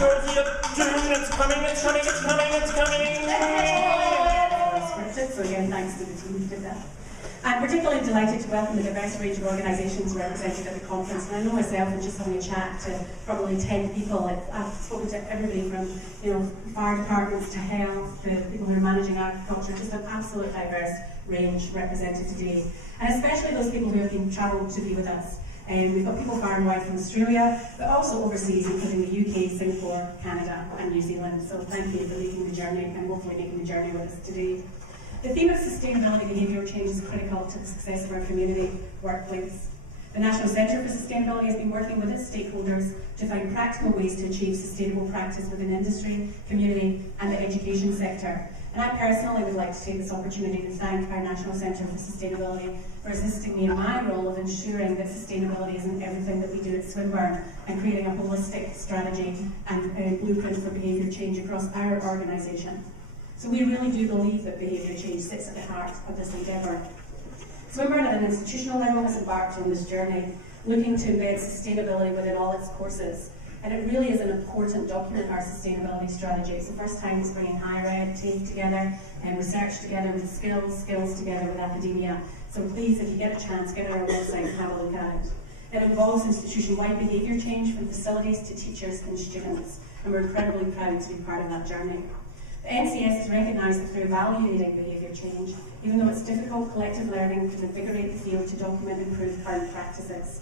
Josie, it's coming, it's coming, it's coming, it's coming! Scripted, so again, thanks to the team who did that. I'm particularly delighted to welcome the diverse range of organisations represented at the conference, and I know myself, and just having a chat to probably 10 people, I've spoken to everybody from fire departments to health, to people who are managing agriculture, just an absolute diverse range represented today, and especially those people who have been travelled to be with us. We've got people far and wide from Australia, but also overseas, including the UK, Singapore, Canada and New Zealand. So thank you for making the journey and hopefully making the journey with us today. The theme of sustainability behavioural change is critical to the success of our community workplace. The National Centre for Sustainability has been working with its stakeholders to find practical ways to achieve sustainable practice within industry, community and the education sector. And I personally would like to take this opportunity to thank our National Centre for Sustainability for assisting me in my role of ensuring that sustainability is in everything that we do at Swinburne and creating a holistic strategy and blueprint for behaviour change across our organisation. So we really do believe that behaviour change sits at the heart of this endeavour. Swinburne at an institutional level has embarked on this journey, looking to embed sustainability within all its courses. And it really is an important document, our sustainability strategy. It's the first time it's bringing higher ed, TAFE together, and research together with skills together with academia. So please, if you get a chance, get on our website and have a look at it. It involves institution-wide behaviour change from facilities to teachers and students, and we're incredibly proud to be part of that journey. The NCS has recognised that through evaluating behaviour change, even though it's difficult, collective learning can invigorate the field to document improved current practices.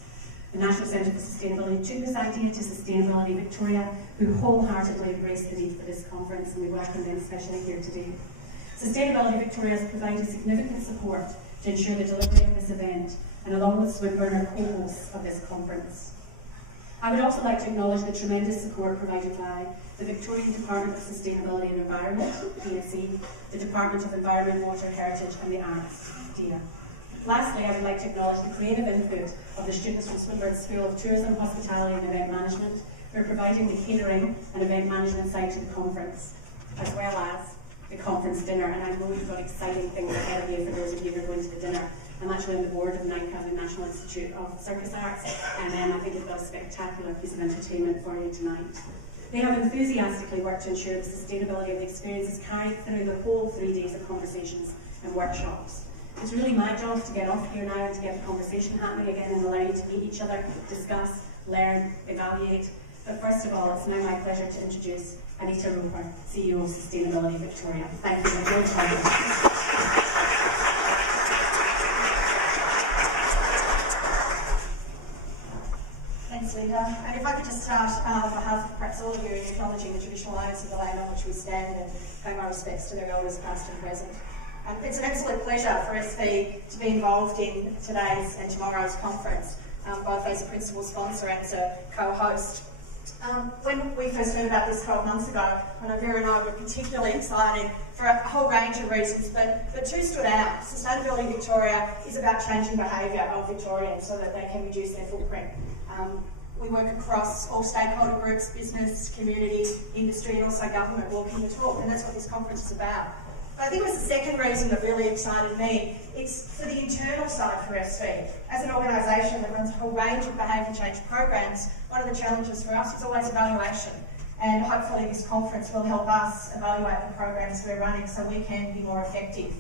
The National Centre for Sustainability took this idea to Sustainability Victoria, who wholeheartedly embraced the need for this conference, and we welcome them especially here today. Sustainability Victoria has provided significant support to ensure the delivery of this event, and along with Swinburne are co-hosts of this conference. I would also like to acknowledge the tremendous support provided by the Victorian Department of Sustainability and Environment, DSE, the Department of Environment, Water, Heritage and the Arts, DEA. Lastly, I would like to acknowledge the creative input of the students from Swinburne School of Tourism, Hospitality and Event Management, who are providing the catering and event management side to the conference, as well as the conference dinner. And I know you've got exciting things ahead of you for those of you who are going to the dinner. I'm actually on the board of NICA, the National Institute of Circus Arts, and I think we've got a spectacular piece of entertainment for you tonight. They have enthusiastically worked to ensure the sustainability of the experience is carried through the whole 3 days of conversations and workshops. It's really my job to get off here now and to get the conversation happening again and allow you to meet each other, discuss, learn, evaluate. But first of all, it's now my pleasure to introduce Anita Ropa, CEO of Sustainability Victoria. Thank you for joining us. Thanks, Linda. And if I could just start on behalf of perhaps all of you in acknowledging the traditional owners of the land on which we stand and pay my respects to their elders past and present. It's an absolute pleasure for SV to be involved in today's and tomorrow's conference, both as a principal sponsor and as a co-host. When we first heard about this 12 months ago, Vera and I were particularly excited for a whole range of reasons, but two stood out. Sustainability Victoria is about changing behaviour of Victorians so that they can reduce their footprint. We work across all stakeholder groups, business, community, industry and also government walking the talk, and that's what this conference is about. But I think it was the second reason that really excited me. It's for the internal side for SV. As an organisation that runs a whole range of behaviour change programs, one of the challenges for us is always evaluation. And hopefully this conference will help us evaluate the programs we're running so we can be more effective.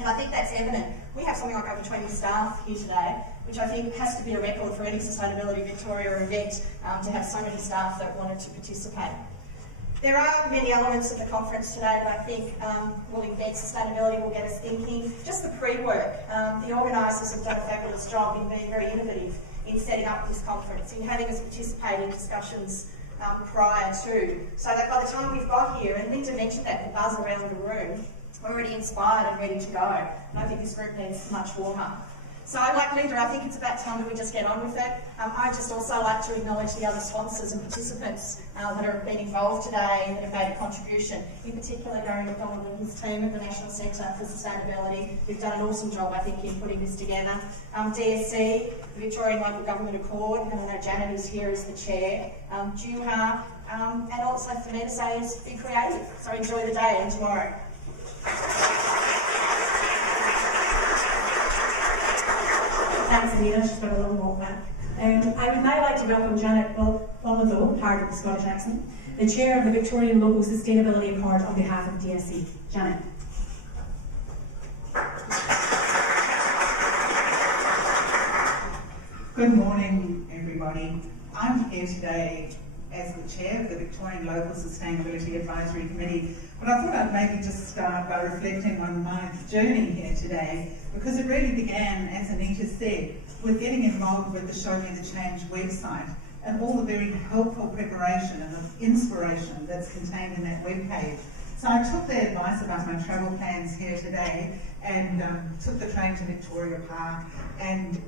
And I think that's evident. We have something like over 20 staff here today, which I think has to be a record for any Sustainability Victoria event to have so many staff that wanted to participate. There are many elements of the conference today that I think will embed sustainability, will get us thinking. Just the pre-work. The organisers have done a fabulous job in being very innovative in setting up this conference, in having us participate in discussions prior to, so that by the time we've got here, and Linda mentioned that, the buzz around the room, we're already inspired and ready to go. And I think this group needs much warm-up. So like Linda, I think it's about time that we just get on with it. I'd just also like to acknowledge the other sponsors and participants that have been involved today and that have made a contribution. In particular, Gary McDonald and his team at the National Centre for Sustainability, who've done an awesome job, I think, in putting this together. DSC, the Victorian Local Government Accord, and I know Janet is here as the chair. Juha, and also for me to say is be creative. So enjoy the day and tomorrow. Thanks, Anita. She's got a long walk back. I would now like to welcome Janet Bolitho, pardon the Scottish accent, the Chair of the Victorian Local Sustainability Accord on behalf of DSE. Janet. Good morning, everybody. I'm here today as the Chair of the Victorian Local Sustainability Advisory Committee, but I thought I'd maybe just start by reflecting on my journey here today, because it really began, as Anita said, with getting involved with the Show Me the Change website and all the very helpful preparation and the inspiration that's contained in that webpage. So I took their advice about my travel plans here today and took the train to Victoria Park, and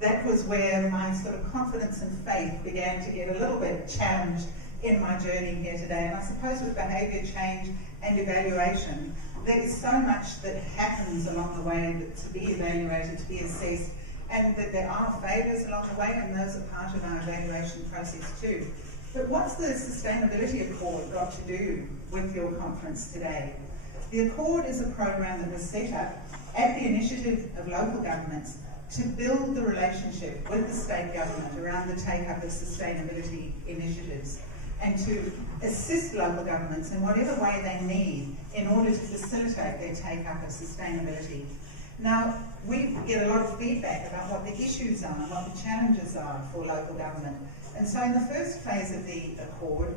that was where my sort of confidence and faith began to get a little bit challenged in my journey here today. And I suppose with behaviour change and evaluation, there is so much that happens along the way to be evaluated, to be assessed, and that there are failures along the way, and those are part of our evaluation process too. But what's the Sustainability Accord got to do with your conference today? The Accord is a program that was set up at the initiative of local governments to build the relationship with the state government around the take-up of sustainability initiatives, and to assist local governments in whatever way they need in order to facilitate their take-up of sustainability. Now, we get a lot of feedback about what the issues are and what the challenges are for local government. And so in the first phase of the Accord,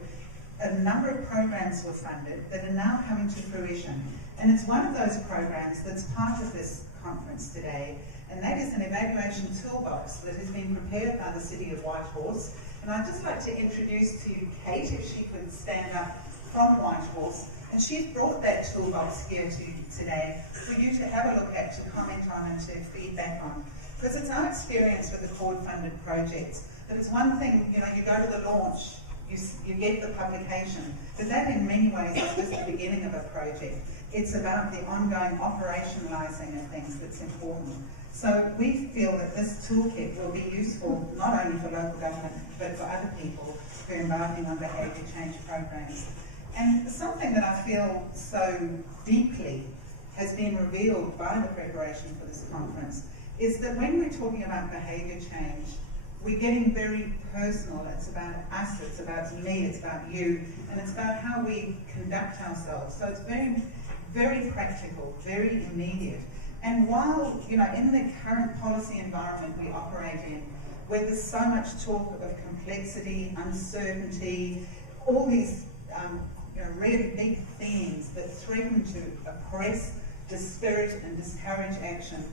a number of programs were funded that are now coming to fruition. And it's one of those programs that's part of this conference today, and that is an evaluation toolbox that has been prepared by the City of Whitehorse. And I'd just like to introduce to you Kate, if she could stand up from Whitehorse. And she's brought that toolbox here to you today for you to have a look at, to comment on and to feedback on. Because it's our experience with Accord-funded projects that it's one thing, you know, you go to the launch, you get the publication, but that in many ways is just the beginning of a project. It's about the ongoing operationalising of things that's important. So we feel that this toolkit will be useful not only for local government, but for other people who are embarking on behaviour change programs. And something that I feel so deeply has been revealed by the preparation for this conference is that when we're talking about behaviour change, we're getting very personal. It's about us, it's about me, it's about you, and it's about how we conduct ourselves. So it's very, very practical, very immediate. And while, you know, in the current policy environment we operate in, where there's so much talk of complexity, uncertainty, all these really big themes that threaten to oppress, dispirit and discourage action,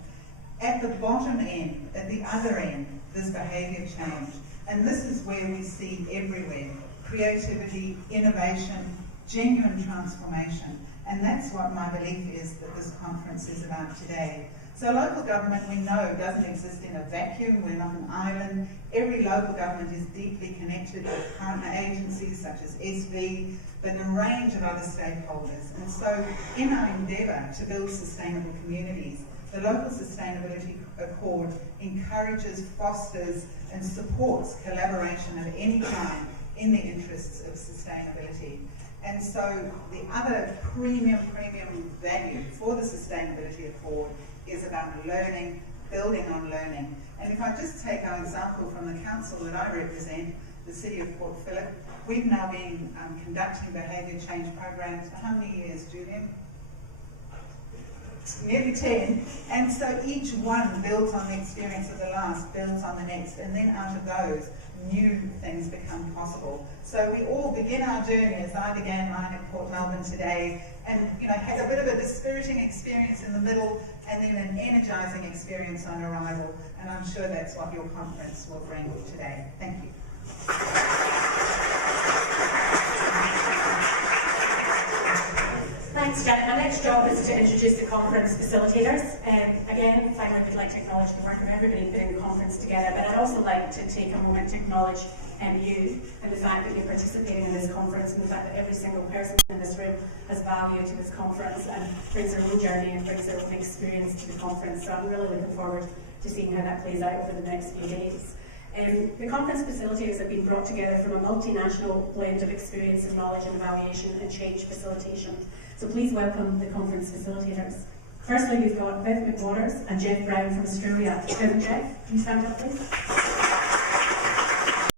at the bottom end, at the other end, there's behaviour change. And this is where we see everywhere creativity, innovation, genuine transformation. And that's what my belief is that this conference is about today. So local government, we know, doesn't exist in a vacuum. We're not an island. Every local government is deeply connected with partner agencies such as SV, but a range of other stakeholders. And so in our endeavour to build sustainable communities, the Local Sustainability Accord encourages, fosters and supports collaboration of any kind in the interests of sustainability. And so the other premium value for the Sustainability Accord is about learning, building on learning. And if I just take our example from the council that I represent, the City of Port Phillip, we've now been conducting behaviour change programs for how many years, Julian? Nearly 10. And so each one builds on the experience of the last, builds on the next, and then out of those, new things become possible. So we all begin our journey, as I began mine at Port Melbourne today, and had a bit of a dispiriting experience in the middle, and then an energising experience on arrival. And I'm sure that's what your conference will bring today. Thank you. Thanks, Janet. My next job is to introduce the conference facilitators. Again, finally, we'd like to acknowledge the work of everybody putting the conference together, but I'd also like to take a moment to acknowledge you and the fact that you're participating in this conference, and the fact that every single person in this room has value to this conference and brings their own journey and brings their own experience to the conference. So I'm really looking forward to seeing how that plays out over the next few days. The conference facilitators have been brought together from a multinational blend of experience and knowledge in evaluation and change facilitation. So please welcome the conference facilitators. Firstly, we've got Bev McWaters and Jeff Brown from Australia. Bev and Jeff, can you stand up please?